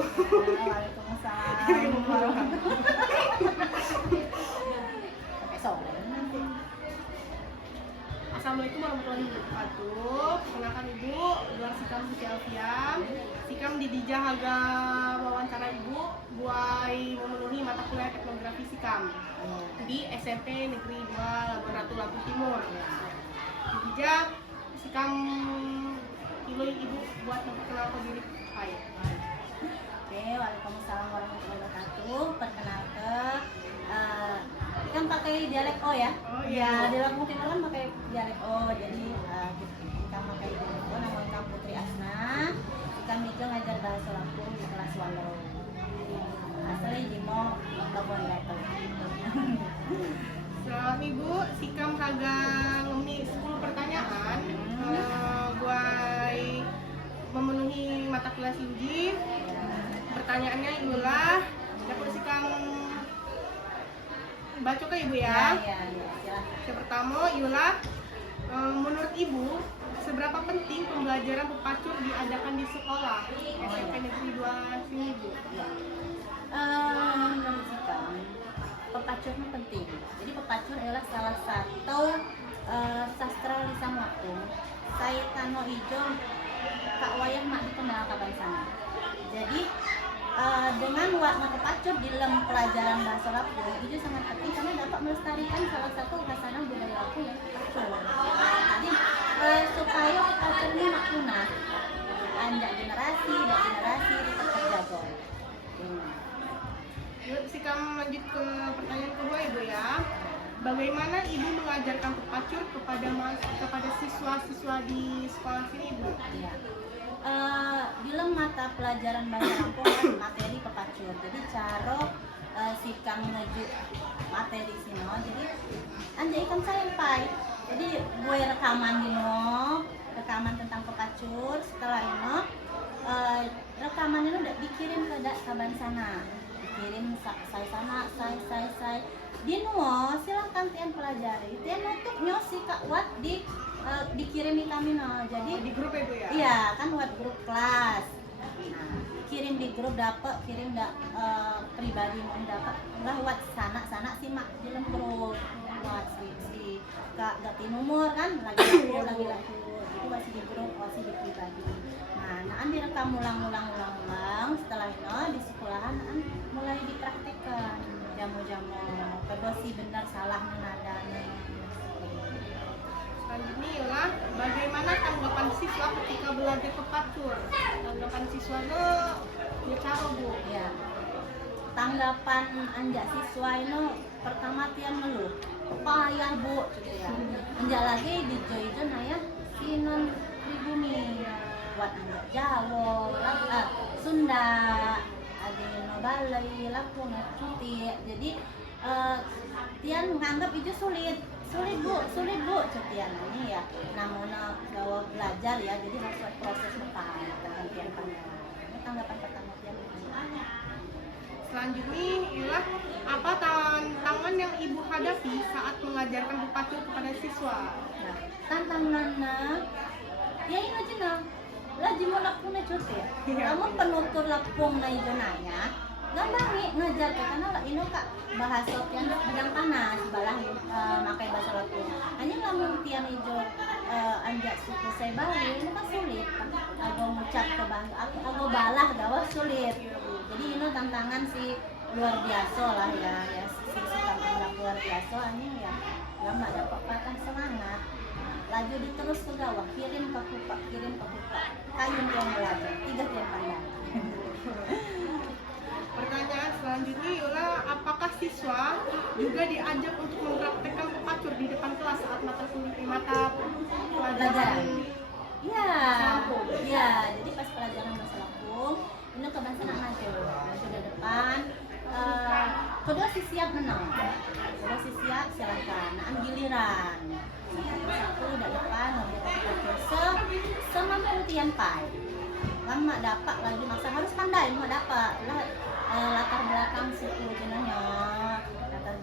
Waalaikumsalam. Sampai sore nanti. Assalamualaikum warahmatullahi wabarakatuh. Perkenalkan Ibu, Luar Sikam Siti Alfiam. Sikam di Dijah Haga wawancara Ibu buai memenuhi mata kuliah etnografi Sikam di SMP Negeri 2 Labuan Ratu Lampung Timur. Di Dijah Sikam iloi Ibu buat memperkenalkan diri. Baik. Oke, waalaikumsalam warahmatullahi wabarakatuh. Perkenalkan, kan pakai dialek O ya? Oh, iya. Ya, di Lampung Timur kan pakai dialek O. Jadi kita pakai dialek O. Nama Kak Putri Asna. Kami itu ngajar bahasa Lampung di kelas Walau. Asli di Mo Labuan Ratu. Selamat Ibu, Sikam Haga ngemi 10 pertanyaan buat memenuhi mata kuliah Sinji. Pertanyaannya ialah dapat Sikam baca ke Ibu ya. Ya. Yang pertama ialah menurut Ibu seberapa penting pembelajaran pepacur diadakan di sekolah SMP Negeri 2 sini Bu? Menurut kita pepacur itu penting. Jadi pepacur adalah salah satu sastra lisan Lampung. Saya Tano Ijo Kak Wayang mak dikenal kapan sana. Jadi dengan warna pepacur di dalam pelajaran bahasa Lampung itu sangat penting karena dapat melestarikan salah satu khasanah budaya Lampung yang pepacur. Jadi supaya pepacur ini mak punah, anjak generasi tetap terjaga. Sikam lanjut ke pertanyaan kedua Ibu ya. Bagaimana Ibu mengajarkan pepacur kepada siswa-siswa di sekolah sini Ibu? Ya. Dalam mata pelajaran bahasa Lampung kan materi pepacur. Jadi cara Sikam menuju materi sini. Jadi anjay kan sampai. Jadi gue rekaman rekaman tentang pepacur. Setelah itu rekaman itu udah dikirim ke kaban sana. Dikirim saya sana, saya. Dino silahkan tian pelajari. Tian untuk nyosi Kak Wat dikirim di kami jadi di grup Ibu ya? Iya kan buat grup kelas. Nah, kirim di grup dapat, kirim pribadi mau dapat udah buat sana sih mak di dalam grup buat si Kak ganti nomor kan lagi laku itu masih di grup masih di pribadi. Nah direkam ulang setelah itu di sekolahan mulai dipraktikkan jamu-jamu kedua sih benar salah nadanya. Selanjutnya ialah bagaimana tanggapan siswa ketika belajar pepacur? Tanggapan siswa itu ya cara Bu? Ya. Tanggapan anjak siswa itu pertama tian ngeluh. Payah Bu gitu ya. Anjak lagi di Joijon ayah sinon pribumi buat anjak Jawa, Sunda, ada Balai, Lampung, cuti. Jadi tian menganggap itu sulit Bu cutian ini ya namun kalau belajar ya jadi harus proses bertahap tian pandangan ini tanggapan pertama tian. Selanjutnya ialah apa tantangan yang Ibu hadapi saat mengajarkan pepacur kepada siswa? Nah tantangannya ya ini aja nah lagi mau Lampung na cuti kamu penutur Lampung na itu nanya gampang nih ngajar karena ini Kak bahasa yang bidang panas balah makai bahasa Lampung hanya lamun tiang ijo anjak suku saya bali ini kan sulit aku ngucap ke bangga aku balah gawat sulit jadi ini tantangan si luar biasa lah ya si tantangan luar biasa ini ya nggak dapat patah semangat laju diterus ke gawah kirim ke kupak kayun yang belajar 3 tiap pandang. Pertanyaan selanjutnya ialah apakah siswa juga diajak untuk mempraktekkan pepacur di depan kelas saat mata pelajaran? Iya. Jadi pas pelajaran bahasa Lampung, ini kebangsaan maju di depan. Kedua si siap menang. Kedua si siap silakan. Nah, giliran. Satu udah depan, mobil pepacur semampu tian pai. Lama dapat lagi masa harus pandai mau dapat latar belakang suku jenanya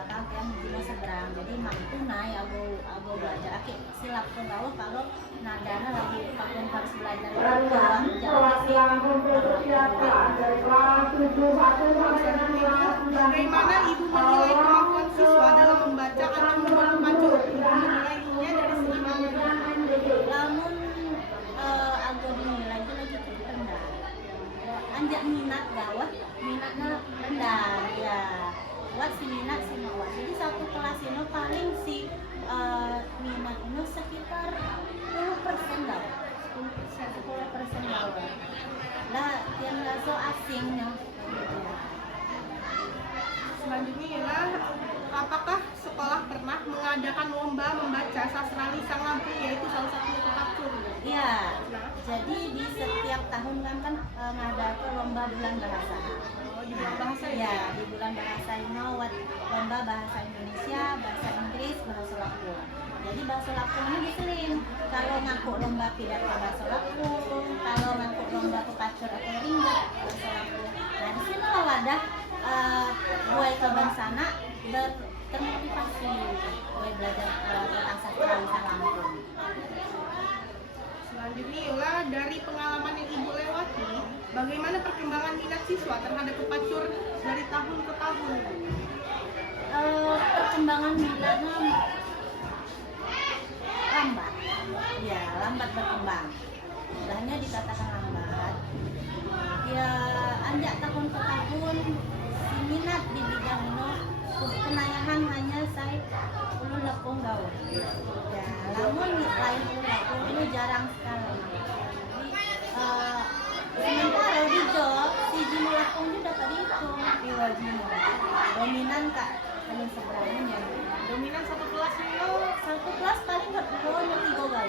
belakang yang mau seberang. Jadi mak itu naik aku belajar aki silap ke bawah kalau nadana lagi pakai harus belajar pulang Bagaimana ibu menilai kemampuan siswa dalam membaca atau membuat pacul? Menilainya dari segi mana? namun aku dinilai itu lagi cukup rendah. Anjak minat gawat minatnya rendah ya. Buat si minat si mawar. Jadi satu kelas ini paling si minat ini sekitar 10% lah. 10% lah. Lah yang nggak so asingnya. Selanjutnya ialah apakah sekolah pernah mengadakan lomba membaca sastra lisan Lampung, yaitu salah satunya Pepacur? Iya. Jadi di setiap tahun kan ngadakan lomba bulan bahasa. Oh, di bulan bahasa ya? Ya, di bulan bahasa ini lomba bahasa Indonesia, bahasa Inggris, bahasa Lampung. Jadi bahasa Lampung ini diseling. Kalau ngaku lomba pidato bahasa Lampung, kalau ngaku lomba Pepacur atau ringgat bahasa Lampung. Nah, di sini lah wadah buat kebangsana termotivasi buat belajar tentang sastra lisan Lampung. Selanjutnya ialah dari pengalaman yang ibu lewati, bagaimana perkembangan minat siswa terhadap Pepacur dari tahun ke tahun? Perkembangan minatnya lambat, ya lambat berkembang. Hanya dikatakan lambat. Ya anjak tahun ke tahun si minat di bidang ini kenayangan hanya saya ulun lepung gaul. Ya, namun lain ulun lepung ini jarang sekali. Jadi sementara di job si Jimo Lapung juga dapat dihitung di Wajimo. Dominan kak paling seberangnya. Dominan satu kelas itu Satu kelas paling hanya 3 galau.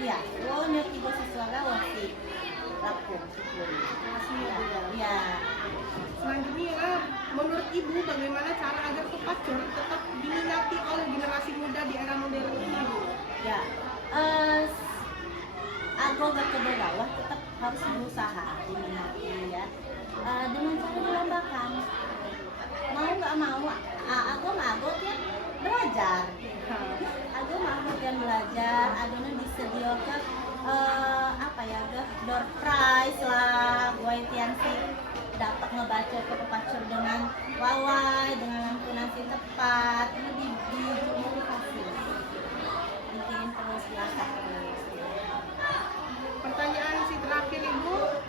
Iya, hanya 3 siswa galau si Lapung. Ya. Selanjutnya ialah menurut ibu bagaimana cara agar Pepacur tetap diminati oleh generasi muda di era modern ini, Bu? Ya, aku kedua bawah tetap harus berusaha diminati ya. Dengan cara dilombakan. Mau nggak mau, aku ya belajar. Aku mau yang belajar, adanya disediakan apa ya, door prize lah, buat yang sih dapat ngebaca ke Pepacur dengan wawai, dengan lantunan si tepat, ini dimotivasi, bikin terus diangkat terus. Pertanyaan si terakhir ibu,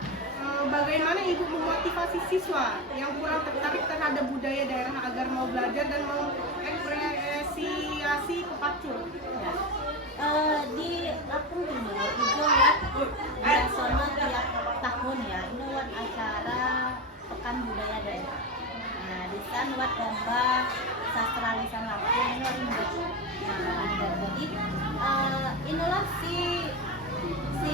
bagaimana ibu memotivasi siswa yang kurang tertarik terhadap budaya daerah agar mau belajar dan mengapresiasi Pepacur? Ya. Di Lampung Timur itu ya biasanya tiap tahun ya ini buat acara pekan budaya daerah. Nah di sana buat lomba sastra lisan Lampung ini ringgat. Nah jadi inilah si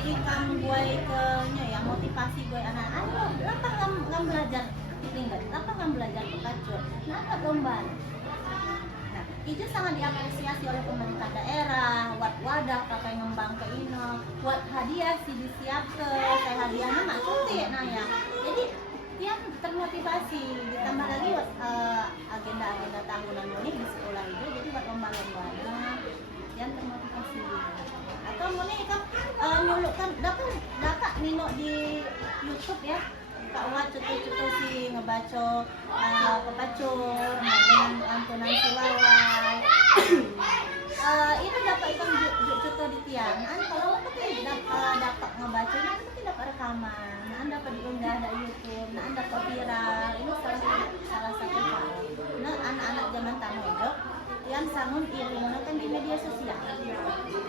ikam gue ke yang motivasi gue anak-anak kenapa nggak belajar ringgat, kenapa nggak belajar Pepacur, kenapa lomba. Itu sangat diapresiasi oleh pemerintah daerah, buat wadah pakai ngembang ke ino, buat hadiah si disiap ke saya hadiahnya mak cuti nah ya. Jadi tiap termotivasi, ditambah lagi buat agenda-agenda tahunan ini di sekolah itu, jadi buat lomba-lombanya yang termotivasi. Atau mau nih kan nyulukkan dapat nino di YouTube ya. Kak Wak cutu-cutu si ngebaca Pepacur dengan lantunan si wawai. Itu dapat ikan cutu di tiang. Kalau tapi dapat ngebaca, tapi dapat rekaman. Dapat diunggah di YouTube. Dapat viral. Ini salah satu hal. Anak-anak zaman tanah yang sangun iring kan di media sosial.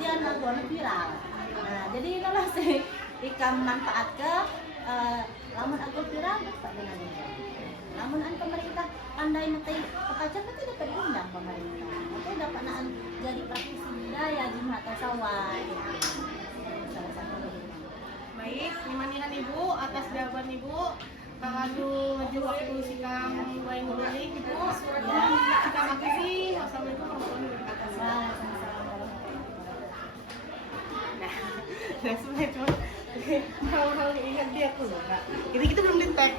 Dia nagon viral. Nah, jadi inilah si ikan manfaat ke lamun aku viral dapat dengan ini. Namun pemerintah pandai nanti Pepacur itu dapat diundang pemerintah. Itu dapat jadi praktisi budaya di mata sawah. Salah satu. Baik, terima kasih Ibu atas jawaban Ibu. Kalau ngeju waktu sikam bayi nguluni Ibu. Ya, sikam makasih. Wassalamualaikum warahmatullahi wabarakatuh. Nah, sebenarnya cuma hal-hal yang ingat dia tuh, Kak. Kita belum di tag.